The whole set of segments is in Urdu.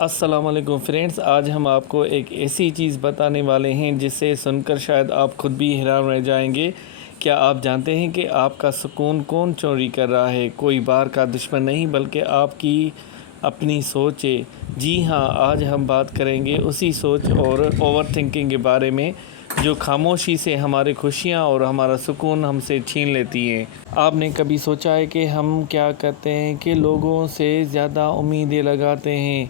السلام علیکم فرینڈز، آج ہم آپ کو ایک ایسی چیز بتانے والے ہیں جس سے سن کر شاید آپ خود بھی حیران رہ جائیں گے۔ کیا آپ جانتے ہیں کہ آپ کا سکون کون چوری کر رہا ہے؟ کوئی باہر کا دشمن نہیں بلکہ آپ کی اپنی سوچ ہے۔ جی ہاں، آج ہم بات کریں گے اسی سوچ اور اوور تھنکنگ کے بارے میں جو خاموشی سے ہماری خوشیاں اور ہمارا سکون ہم سے چھین لیتی ہیں۔ آپ نے کبھی سوچا ہے کہ ہم کیا کرتے ہیں کہ لوگوں سے زیادہ امیدیں لگاتے ہیں؟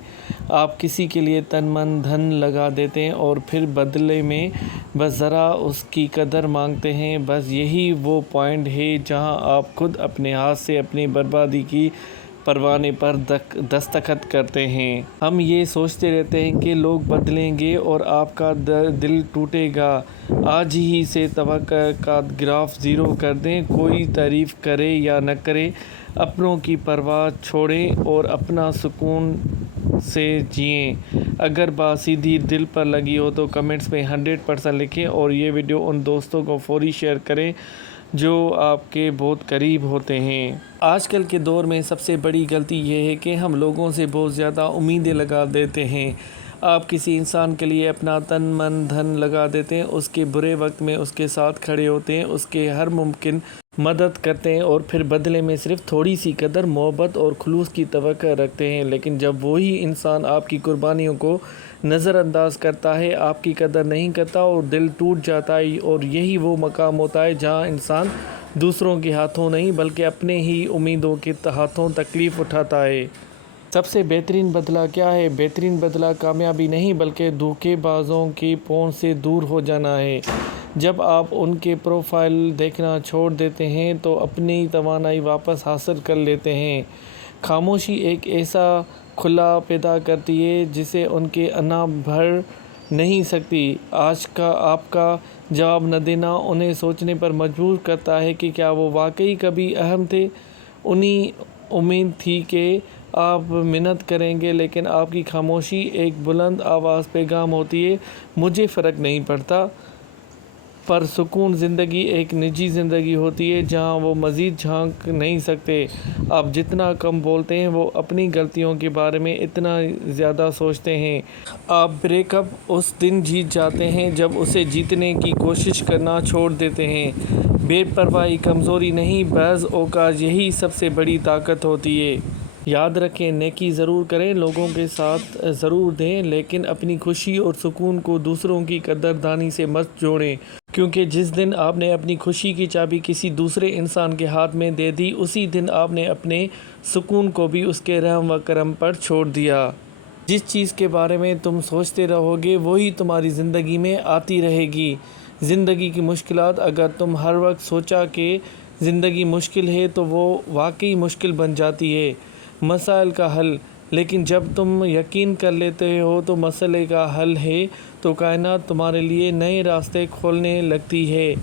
آپ کسی کے لیے تن من دھن لگا دیتے ہیں اور پھر بدلے میں بس ذرا اس کی قدر مانگتے ہیں۔ بس یہی وہ پوائنٹ ہے جہاں آپ خود اپنے ہاتھ سے اپنی بربادی کی پروانے پر دستخط کرتے ہیں۔ ہم یہ سوچتے رہتے ہیں کہ لوگ بدلیں گے اور آپ کا دل ٹوٹے گا۔ آج ہی سے توقع کا گراف زیرو کر دیں۔ کوئی تعریف کرے یا نہ کرے، اپنوں کی پرواہ چھوڑیں اور اپنا سکون سے جئیں۔ اگر بات سیدھی دل پر لگی ہو تو کمنٹس میں 100% لکھیں اور یہ ویڈیو ان دوستوں کو فوری شیئر کریں جو آپ کے بہت قریب ہوتے ہیں۔ آج کل کے دور میں سب سے بڑی غلطی یہ ہے کہ ہم لوگوں سے بہت زیادہ امیدیں لگا دیتے ہیں۔ آپ کسی انسان کے لیے اپنا تن من دھن لگا دیتے ہیں، اس کے برے وقت میں اس کے ساتھ کھڑے ہوتے ہیں، اس کے ہر ممکن مدد کرتے ہیں اور پھر بدلے میں صرف تھوڑی سی قدر، محبت اور خلوص کی توقع رکھتے ہیں۔ لیکن جب وہی انسان آپ کی قربانیوں کو نظر انداز کرتا ہے، آپ کی قدر نہیں کرتا اور دل ٹوٹ جاتا ہے، اور یہی وہ مقام ہوتا ہے جہاں انسان دوسروں کے ہاتھوں نہیں بلکہ اپنے ہی امیدوں کے ہاتھوں تکلیف اٹھاتا ہے۔ سب سے بہترین بدلہ کیا ہے؟ بہترین بدلہ کامیابی نہیں بلکہ دھوکے بازوں کی پہنچ سے دور ہو جانا ہے۔ جب آپ ان کے پروفائل دیکھنا چھوڑ دیتے ہیں تو اپنی توانائی واپس حاصل کر لیتے ہیں۔ خاموشی ایک ایسا خلا پیدا کرتی ہے جسے ان کے انا بھر نہیں سکتی۔ آج کا آپ کا جواب نہ دینا انہیں سوچنے پر مجبور کرتا ہے کہ کیا وہ واقعی کبھی اہم تھے۔ انہیں امید تھی کہ آپ منت کریں گے، لیکن آپ کی خاموشی ایک بلند آواز پیغام ہوتی ہے: مجھے فرق نہیں پڑتا۔ پر سکون زندگی ایک نجی زندگی ہوتی ہے جہاں وہ مزید جھانک نہیں سکتے۔ آپ جتنا کم بولتے ہیں وہ اپنی غلطیوں کے بارے میں اتنا زیادہ سوچتے ہیں۔ آپ بریک اپ اس دن جیت جاتے ہیں جب اسے جیتنے کی کوشش کرنا چھوڑ دیتے ہیں۔ بے پرواہی کمزوری نہیں، بعض اوقات یہی سب سے بڑی طاقت ہوتی ہے۔ یاد رکھیں، نیکی ضرور کریں، لوگوں کے ساتھ ضرور دیں، لیکن اپنی خوشی اور سکون کو دوسروں کی قدردانی سے مت جوڑیں، کیونکہ جس دن آپ نے اپنی خوشی کی چابی کسی دوسرے انسان کے ہاتھ میں دے دی، اسی دن آپ نے اپنے سکون کو بھی اس کے رحم و کرم پر چھوڑ دیا۔ جس چیز کے بارے میں تم سوچتے رہو گے وہی تمہاری زندگی میں آتی رہے گی۔ زندگی کی مشکلات، اگر تم ہر وقت سوچا کہ زندگی مشکل ہے تو وہ واقعی مشکل بن جاتی ہے۔ مسائل کا حل، لیکن جب تم یقین کر لیتے ہو تو مسئلے کا حل ہے، تو کائنات تمہارے لیے نئے راستے کھولنے لگتی ہے۔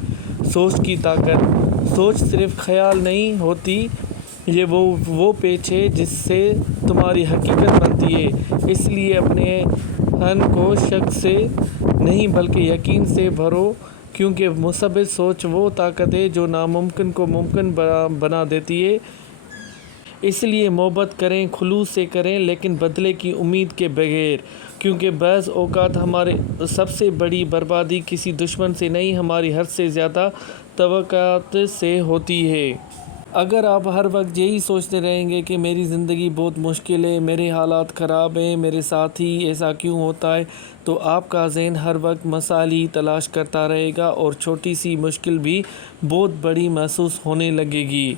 سوچ کی طاقت۔ سوچ صرف خیال نہیں ہوتی، یہ وہ پیچ ہے جس سے تمہاری حقیقت بنتی ہے۔ اس لیے اپنے ہن کو شک سے نہیں بلکہ یقین سے بھرو، کیونکہ مثبت سوچ وہ طاقت ہے جو ناممکن کو ممکن بنا دیتی ہے۔ اس لیے محبت کریں، خلوص سے کریں، لیکن بدلے کی امید کے بغیر، کیونکہ بعض اوقات ہماری سب سے بڑی بربادی کسی دشمن سے نہیں، ہماری حد سے زیادہ توقعات سے ہوتی ہے۔ اگر آپ ہر وقت یہی سوچتے رہیں گے کہ میری زندگی بہت مشکل ہے، میرے حالات خراب ہیں، میرے ساتھ ہی ایسا کیوں ہوتا ہے، تو آپ کا ذہن ہر وقت مسائل ہی تلاش کرتا رہے گا اور چھوٹی سی مشکل بھی بہت بڑی محسوس ہونے لگے گی۔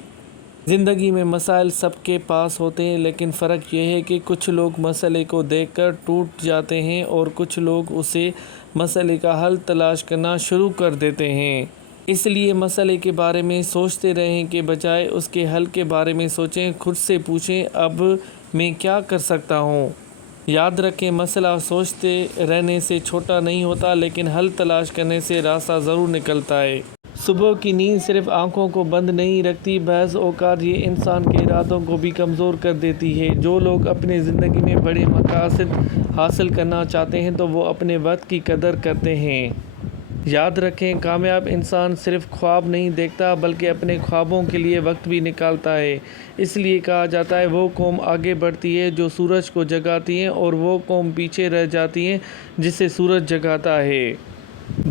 زندگی میں مسائل سب کے پاس ہوتے ہیں، لیکن فرق یہ ہے کہ کچھ لوگ مسئلے کو دیکھ کر ٹوٹ جاتے ہیں اور کچھ لوگ اسے مسئلے کا حل تلاش کرنا شروع کر دیتے ہیں۔ اس لیے مسئلے کے بارے میں سوچتے رہنے کے بجائے اس کے حل کے بارے میں سوچیں۔ خود سے پوچھیں، اب میں کیا کر سکتا ہوں؟ یاد رکھیں، مسئلہ سوچتے رہنے سے چھوٹا نہیں ہوتا، لیکن حل تلاش کرنے سے راستہ ضرور نکلتا ہے۔ صبح کی نیند صرف آنکھوں کو بند نہیں رکھتی، بعض اوقات یہ انسان کے ارادوں کو بھی کمزور کر دیتی ہے۔ جو لوگ اپنی زندگی میں بڑے مقاصد حاصل کرنا چاہتے ہیں تو وہ اپنے وقت کی قدر کرتے ہیں۔ یاد رکھیں، کامیاب انسان صرف خواب نہیں دیکھتا بلکہ اپنے خوابوں کے لیے وقت بھی نکالتا ہے۔ اس لیے کہا جاتا ہے وہ قوم آگے بڑھتی ہے جو سورج کو جگاتی ہے اور وہ قوم پیچھے رہ جاتی ہے جسے سورج جگاتا ہے۔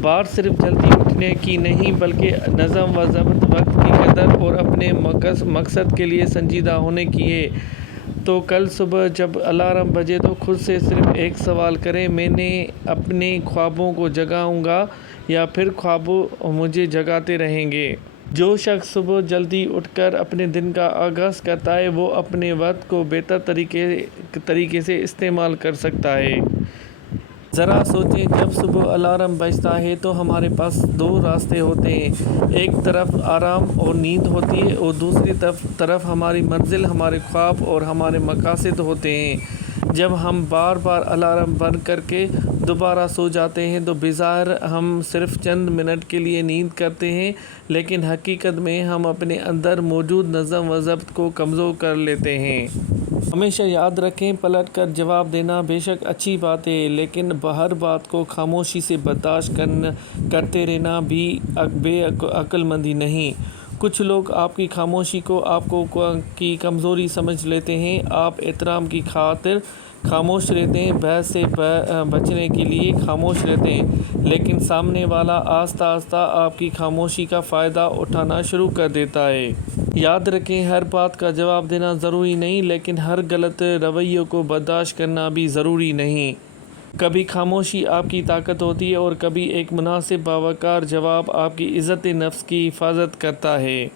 بات صرف جلدی اٹھنے کی نہیں بلکہ نظم و ضبط، وقت کی قدر اور اپنے مقصد کے لیے سنجیدہ ہونے کی ہے۔ تو کل صبح جب الارم بجے تو خود سے صرف ایک سوال کریں، میں نے اپنے خوابوں کو جگاؤں گا یا پھر خواب مجھے جگاتے رہیں گے؟ جو شخص صبح جلدی اٹھ کر اپنے دن کا آغاز کرتا ہے وہ اپنے وقت کو بہتر طریقے سے استعمال کر سکتا ہے۔ ذرا سوچیں، جب صبح الارم بجتا ہے تو ہمارے پاس دو راستے ہوتے ہیں۔ ایک طرف آرام اور نیند ہوتی ہے اور دوسری طرف ہماری منزل، ہمارے خواب اور ہمارے مقاصد ہوتے ہیں۔ جب ہم بار بار الارم بند کر کے دوبارہ سو جاتے ہیں تو بظاہر ہم صرف چند منٹ کے لیے نیند کرتے ہیں، لیکن حقیقت میں ہم اپنے اندر موجود نظم و ضبط کو کمزور کر لیتے ہیں۔ ہمیشہ یاد رکھیں، پلٹ کر جواب دینا بے شک اچھی بات ہے، لیکن ہر بات کو خاموشی سے برداشت کرتے رہنا بھی بے عقل مندی نہیں۔ کچھ لوگ آپ کی خاموشی کو آپ کی کمزوری سمجھ لیتے ہیں۔ آپ احترام کی خاطر خاموش رہتے ہیں، بحث سے بچنے کے لیے خاموش رہتے ہیں، لیکن سامنے والا آہستہ آہستہ آپ کی خاموشی کا فائدہ اٹھانا شروع کر دیتا ہے۔ یاد رکھیں، ہر بات کا جواب دینا ضروری نہیں، لیکن ہر غلط رویے کو برداشت کرنا بھی ضروری نہیں۔ کبھی خاموشی آپ کی طاقت ہوتی ہے اور کبھی ایک مناسب باوقار جواب آپ کی عزت نفس کی حفاظت کرتا ہے۔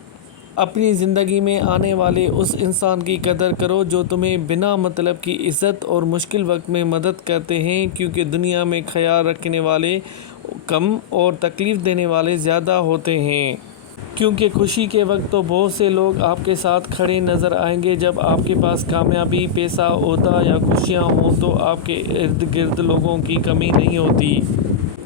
اپنی زندگی میں آنے والے اس انسان کی قدر کرو جو تمہیں بنا مطلب کی عزت اور مشکل وقت میں مدد کرتے ہیں، کیونکہ دنیا میں خیال رکھنے والے کم اور تکلیف دینے والے زیادہ ہوتے ہیں۔ کیونکہ خوشی کے وقت تو بہت سے لوگ آپ کے ساتھ کھڑے نظر آئیں گے، جب آپ کے پاس کامیابی، پیسہ، عہدہ یا خوشیاں ہوں تو آپ کے ارد گرد لوگوں کی کمی نہیں ہوتی۔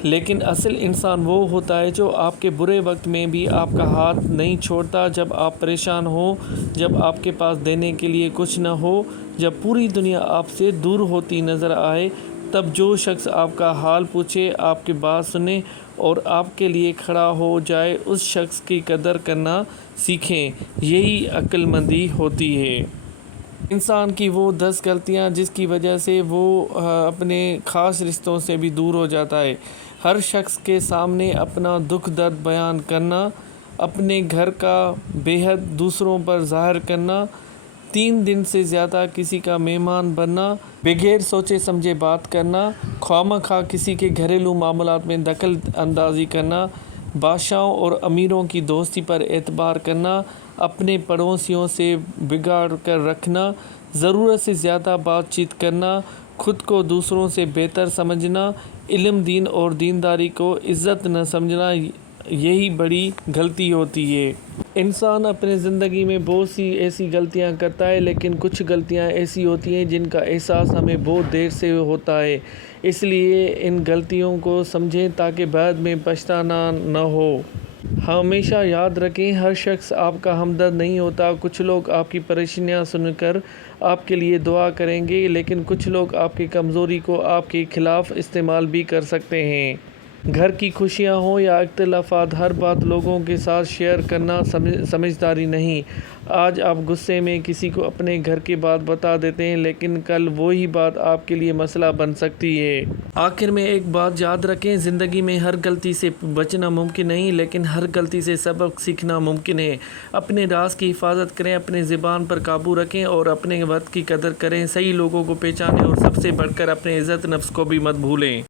لیکن اصل انسان وہ ہوتا ہے جو آپ کے برے وقت میں بھی آپ کا ہاتھ نہیں چھوڑتا، جب آپ پریشان ہوں، جب آپ کے پاس دینے کے لیے کچھ نہ ہو، جب پوری دنیا آپ سے دور ہوتی نظر آئے، تب جو شخص آپ کا حال پوچھے، آپ کی بات سنے اور آپ کے لیے کھڑا ہو جائے، اس شخص کی قدر کرنا سیکھیں۔ یہی عقل مندی ہوتی ہے۔ انسان کی وہ 10 غلطیاں جس کی وجہ سے وہ اپنے خاص رشتوں سے بھی دور ہو جاتا ہے۔ ہر شخص کے سامنے اپنا دکھ درد بیان کرنا، اپنے گھر کا بے حد دوسروں پر ظاہر کرنا، 3 دن سے زیادہ کسی کا مہمان بننا، بغیر سوچے سمجھے بات کرنا، خواہ کسی کے گھریلو معاملات میں دخل اندازی کرنا، بادشاہوں اور امیروں کی دوستی پر اعتبار کرنا، اپنے پڑوسیوں سے بگاڑ کر رکھنا، ضرورت سے زیادہ بات چیت کرنا، خود کو دوسروں سے بہتر سمجھنا، علم، دین اور دینداری کو عزت نہ سمجھنا، یہی بڑی غلطی ہوتی ہے۔ انسان اپنے زندگی میں بہت سی ایسی غلطیاں کرتا ہے، لیکن کچھ غلطیاں ایسی ہوتی ہیں جن کا احساس ہمیں بہت دیر سے ہوتا ہے۔ اس لیے ان غلطیوں کو سمجھیں تاکہ بعد میں پچھتانا نہ ہو۔ ہمیشہ یاد رکھیں، ہر شخص آپ کا ہمدرد نہیں ہوتا۔ کچھ لوگ آپ کی پریشانیاں سن کر آپ کے لیے دعا کریں گے، لیکن کچھ لوگ آپ کی کمزوری کو آپ کے خلاف استعمال بھی کر سکتے ہیں۔ گھر کی خوشیاں ہوں یا اختلافات، ہر بات لوگوں کے ساتھ شیئر کرنا سمجھداری نہیں۔ آج آپ غصے میں کسی کو اپنے گھر کی بات بتا دیتے ہیں، لیکن کل وہی بات آپ کے لیے مسئلہ بن سکتی ہے۔ آخر میں ایک بات یاد رکھیں، زندگی میں ہر غلطی سے بچنا ممکن نہیں، لیکن ہر غلطی سے سبق سیکھنا ممکن ہے۔ اپنے راز کی حفاظت کریں، اپنی زبان پر قابو رکھیں اور اپنے وقت کی قدر کریں۔ صحیح لوگوں کو پہچانیں اور سب سے بڑھ کر اپنے عزت نفس کو بھی مت بھولیں۔